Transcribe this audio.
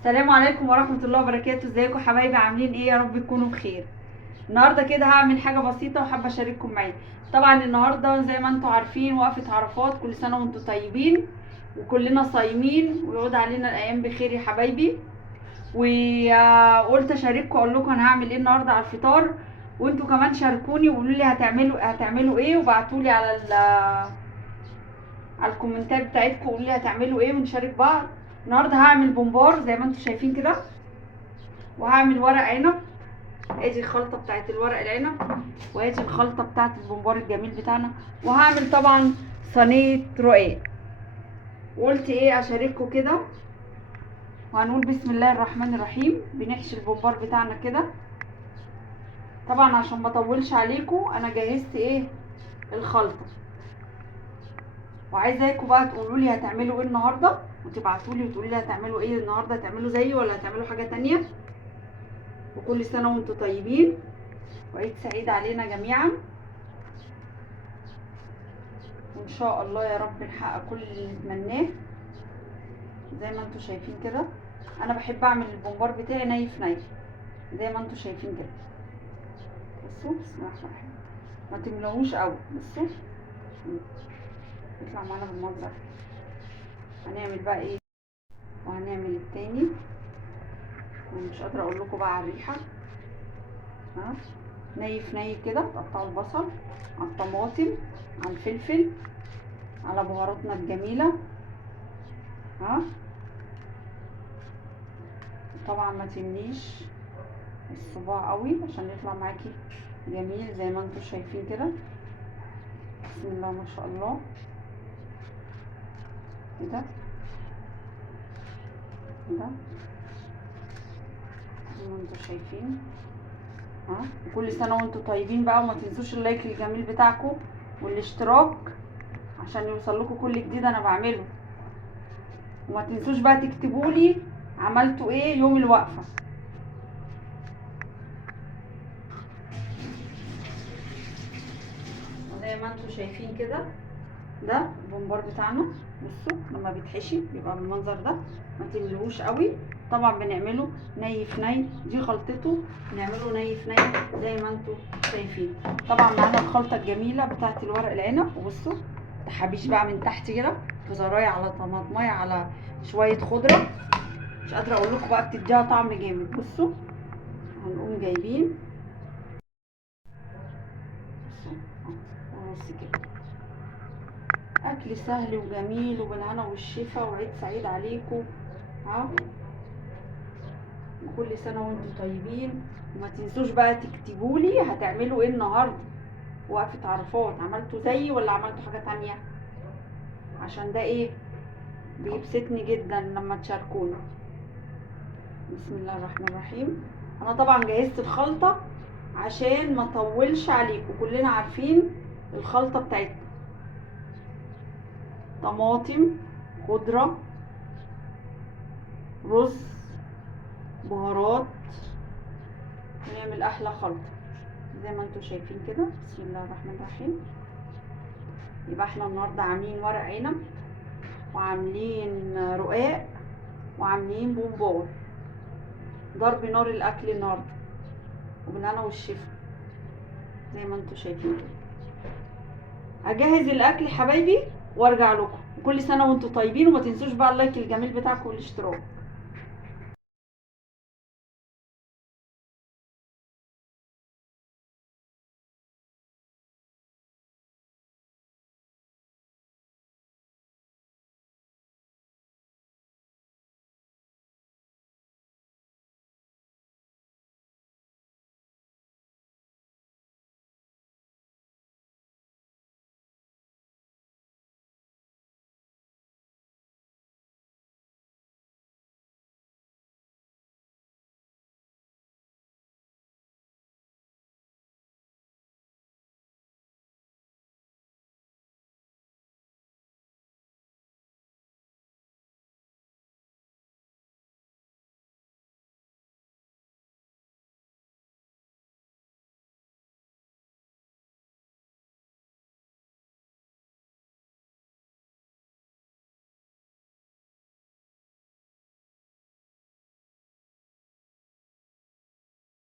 السلام عليكم ورحمة الله وبركاته. ازيكم حبايبي؟ عاملين ايه؟ يا رب تكونوا بخير. النهارده كده هعمل حاجة بسيطة وحابة اشارككم معايا. طبعا النهارده زي ما انتم عارفين وقفة عرفات، كل سنة وانتم طيبين وكلنا صايمين ويعود علينا الايام بخير يا حبايبي. وقلت اشارككم اقول لكم انا هعمل ايه النهارده على الفطار، وانتوا كمان شاركوني وقولوا لي هتعملوا ايه، وابعتوا لي على الكومنتات بتاعتكم قولوا لي هتعملوا ايه ونشارك بعض. النهارده هعمل بومبار زي ما انتم شايفين كده، وهعمل ورق عنب. ادي الخلطه بتاعت الورق العنب، وادي الخلطه بتاعت البومبار الجميل بتاعنا، وهعمل طبعا صينيه رقاق. وقلت ايه اشارككم كده، وهنقول بسم الله الرحمن الرحيم. بنحشي البومبار بتاعنا كده. طبعا عشان ما اطولش عليكم انا جهزت ايه الخلطه، وعايزاكم بقى تقولوا لي هتعملوا ايه النهارده، وتبعتوا لي وتقولوا لي هتعملوا ايه النهارده، هتعملوا زيي ولا هتعملوا حاجه تانية. وكل سنه وانتم طيبين وعيد سعيد علينا جميعا، وان شاء الله يا رب نحقق كل اللي نتمناه. زي ما انتم شايفين كده انا بحب اعمل البومبار بتاعي ني في ني زي ما انتم شايفين كده. بصوا بسم الله الرحمن الرحيم، ما تملوهوش قوي. بصوا يطلع معانا بالمنظر. هنعمل بقى ايه، وهنعمل التاني. انا مش قادره اقول لكم بقى على الريحه. ها، ني في ني كده. تقطعوا البصل على الطماطم على الفلفل على بهاراتنا الجميله. ها، طبعا ما تمليش الصباع قوي عشان يطلع معاكي جميل زي ما انتم شايفين كده. بسم الله ما شاء الله كده كده زي ما انتم شايفين. ها، وكل سنه وانتم طيبين بقى، وما تنسوش اللايك الجميل بتاعكم والاشتراك عشان يوصل لكم كل جديد انا بعمله. وما تنسوش بقى تكتبوا لي عملتوا ايه يوم الوقفه. وزي ما انتم شايفين كده ده البومبار بتاعنا. بصوا لما بيتحشي بيبقى بالمنظر ده، ما تملوش قوي. طبعا بنعمله ني في ني، دي خلطته، بنعمله ني في ني زي ما انتم شايفين. طبعا معانا الخلطه الجميله بتاعت الورق العنب. وبصوا تحابيش بقى من تحت كده، جزرايه على طماطمايه على شويه خضره، مش قادره اقول لكم بقى بتديها طعم جامد. بصوا هنقوم جايبين ونص كده. اكل سهل وجميل وبالهنا والشفا، وعيد سعيد عليكم. ها، وكل سنه وانتم طيبين. وما تنسوش بقى تكتبوا لي هتعملوا ايه النهارده وقفه عرفات، عملتوا زيي ولا عملتوا حاجه تانية، عشان ده ايه بيبسطني جدا لما تشاركونا. بسم الله الرحمن الرحيم. انا طبعا جهزت الخلطه عشان ما اطولش عليكم. كلنا عارفين الخلطه بتاعتنا: طماطم، خضره، رز، بهارات، ونعمل احلى خلطه زي ما انتم شايفين كده. بسم الله الرحمن الرحيم. يبقى احنا النهارده عاملين ورق عنب، وعاملين رقاق، وعاملين بومبار. ضرب نار الاكل النهارده وبالهنا والشفا زي ما انتم شايفين كده. اجهز الاكل حبايبي وارجع لكم. وكل سنه وانتم طيبين، وما تنسوش بقى اللايك الجميل بتاعكم والاشتراك.